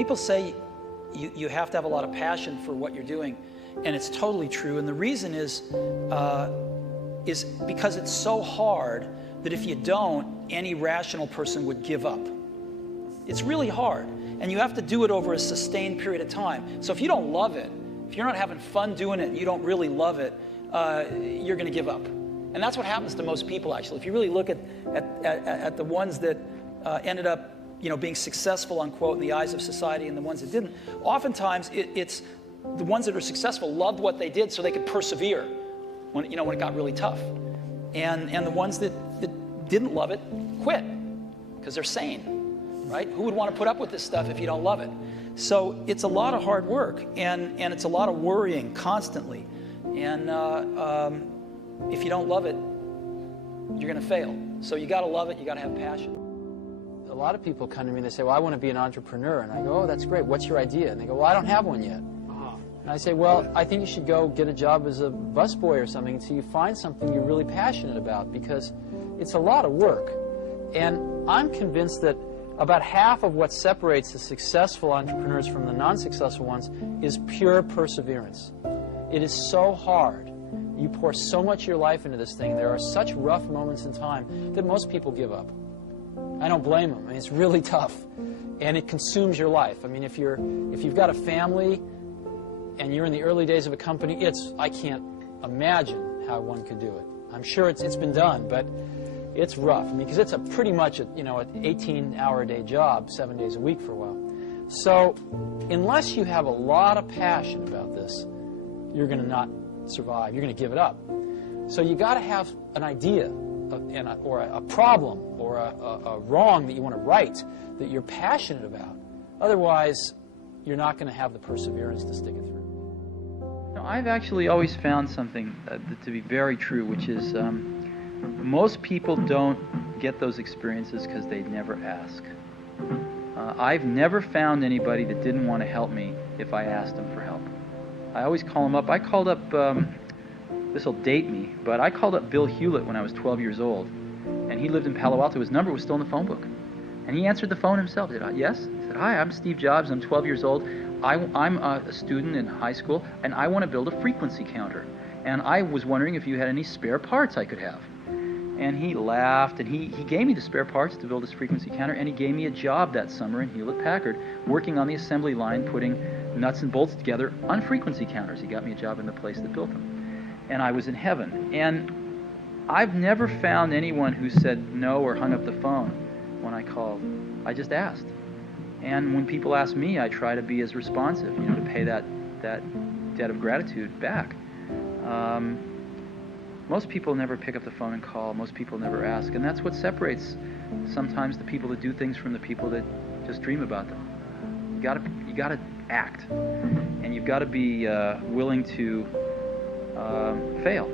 People say you have to have a lot of passion for what you're doing, and it's totally true. And the reason is because it's so hard that if you don't, any rational person would give up. It's really hard, and you have to do it over a sustained period of time. So if you don't love it, if you're not having fun doing it, and you don't really love it, you're going to give up. And that's what happens to most people, actually. If you really look at the ones that ended up, being successful, unquote, in the eyes of society, and the ones that didn't, oftentimes it's the ones that are successful loved what they did so they could persevere when it got really tough. And the ones that didn't love it quit because they're sane, right? Who would want to put up with this stuff if you don't love it? So it's a lot of hard work, and it's a lot of worrying constantly. And if you don't love it, you're going to fail. So you got to love it. You got to have passion. A lot of people come to me and they say, well, I want to be an entrepreneur. And I go, oh, that's great. What's your idea? And they go, well, I don't have one yet. And I say, well, I think you should go get a job as a busboy or something until you find something you're really passionate about, because it's a lot of work. And I'm convinced that about half of what separates the successful entrepreneurs from the non-successful ones is pure perseverance. It is so hard. You pour so much of your life into this thing. There are such rough moments in time that most people give up. I don't blame them. I mean, it's really tough, and it consumes your life. I mean, if you've got a family and you're in the early days of a company, I can't imagine how one could do it. I'm sure it's been done, but it's rough. I mean, because it's pretty much an 18-hour-a-day job, 7 days a week for a while. So unless you have a lot of passion about this, you're going to not survive. You're going to give it up. So you got to have an idea or a problem or a wrong that you want to right that you're passionate about. Otherwise, you're not going to have the perseverance to stick it through. I've actually always found something to be very true, which is most people don't get those experiences because they never ask. I've never found anybody that didn't want to help me if I asked them for help. I always call them up. I called up, this will date me, but I called up Bill Hewlett when I was 12 years old, and he lived in Palo Alto. His number was still in the phone book. And he answered the phone himself. He said, yes? He said, hi, I'm Steve Jobs. I'm 12 years old. I'm a student in high school, and I want to build a frequency counter. And I was wondering if you had any spare parts I could have. And he laughed, and he gave me the spare parts to build this frequency counter, and he gave me a job that summer in Hewlett-Packard, working on the assembly line, putting nuts and bolts together on frequency counters. He got me a job in the place that built them. And I was in heaven. And I've never found anyone who said no or hung up the phone when I called. I just asked. And when people ask me, I try to be as responsive, to pay that debt of gratitude back. Most people never pick up the phone and call. Most people never ask. And that's what separates sometimes the people that do things from the people that just dream about them. You gotta act. And you've got to be willing to fail.